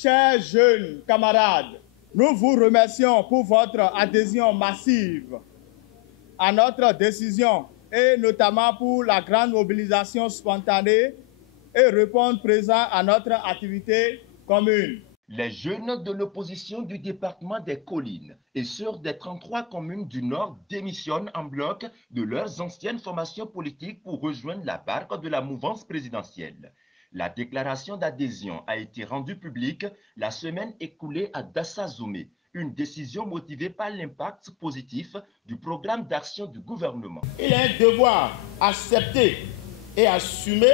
Chers jeunes camarades, nous vous remercions pour votre adhésion massive à notre décision et notamment pour la grande mobilisation spontanée et répondre présent à notre activité commune. Les jeunes de l'opposition du département des Collines et ceux des 33 communes du Nord démissionnent en bloc de leurs anciennes formations politiques pour rejoindre la barque de la mouvance présidentielle. La déclaration d'adhésion a été rendue publique la semaine écoulée à Dassazoumé, une décision motivée par l'impact positif du programme d'action du gouvernement. Il est un devoir accepté et assumé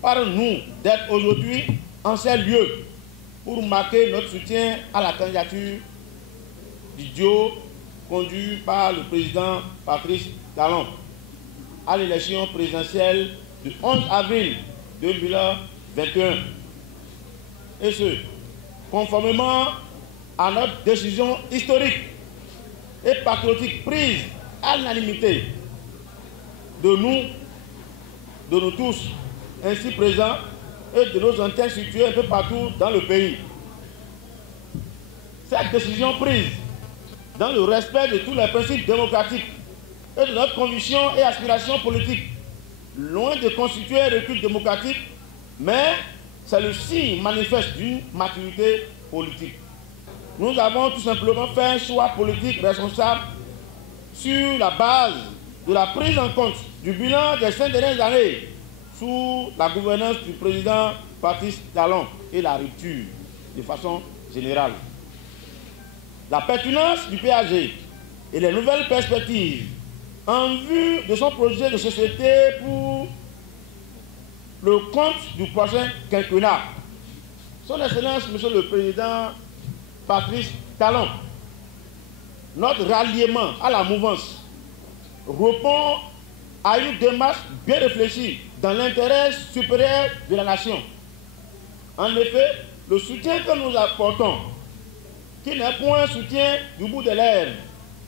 par nous d'être aujourd'hui en ces lieux pour marquer notre soutien à la candidature du duo conduit par le président Patrice Talon à l'élection présidentielle du 11 avril 2021. Et ce, conformément à notre décision historique et patriotique prise à l'unanimité de nous tous, ainsi présents, et de nos antennes situées un peu partout dans le pays. Cette décision prise dans le respect de tous les principes démocratiques et de notre conviction et aspiration politique, loin de constituer un recul démocratique, mais c'est le signe manifeste d'une maturité politique. Nous avons tout simplement fait un choix politique responsable sur la base de la prise en compte du bilan des 5 dernières années sous la gouvernance du président Patrice Talon et la rupture de façon générale. La pertinence du PAG et les nouvelles perspectives en vue de son projet de société pour le compte du prochain quinquennat. Son Excellence, Monsieur le Président Patrice Talon, notre ralliement à la mouvance répond à une démarche bien réfléchie dans l'intérêt supérieur de la nation. En effet, le soutien que nous apportons, qui n'est point un soutien du bout des lèvres,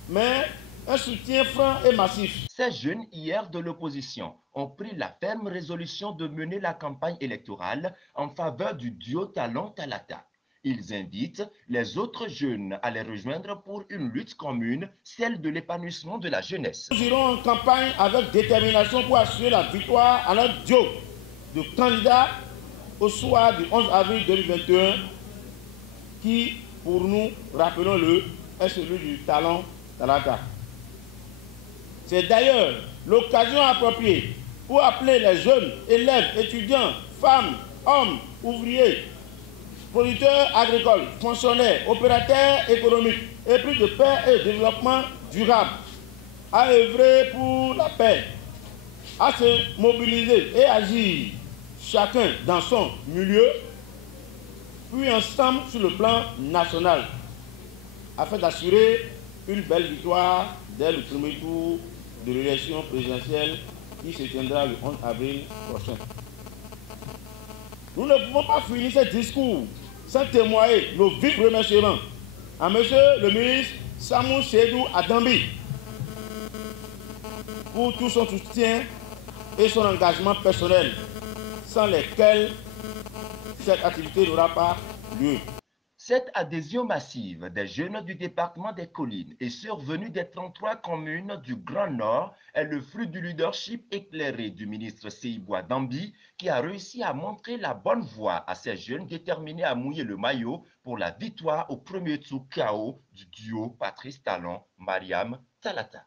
mais un soutien franc et massif. Ces jeunes hier de l'opposition ont pris la ferme résolution de mener la campagne électorale en faveur du duo Talon-Talata. Ils invitent les autres jeunes à les rejoindre pour une lutte commune, celle de l'épanouissement de la jeunesse. Nous irons en campagne avec détermination pour assurer la victoire à notre duo de candidats au soir du 11 avril 2021 qui, pour nous, rappelons-le, est celui du Talon-Talata. C'est d'ailleurs l'occasion appropriée pour appeler les jeunes, élèves, étudiants, femmes, hommes, ouvriers, producteurs agricoles, fonctionnaires, opérateurs économiques et plus de paix et de développement durable à œuvrer pour la paix, à se mobiliser et agir chacun dans son milieu, puis ensemble sur le plan national, afin d'assurer une belle victoire dès le premier tour de l'élection présidentielle qui se tiendra le 11 avril prochain. Nous ne pouvons pas finir ce discours sans témoigner nos vifs remerciements à M. le ministre Samou Seydou Adambi pour tout son soutien et son engagement personnel, sans lesquels cette activité n'aura pas lieu. Cette adhésion massive des jeunes du département des Collines et survenue des 33 communes du Grand Nord est le fruit du leadership éclairé du ministre Seydou Adambi qui a réussi à montrer la bonne voie à ces jeunes déterminés à mouiller le maillot pour la victoire au premier tour KO du duo Patrice Talon-Mariam Talata.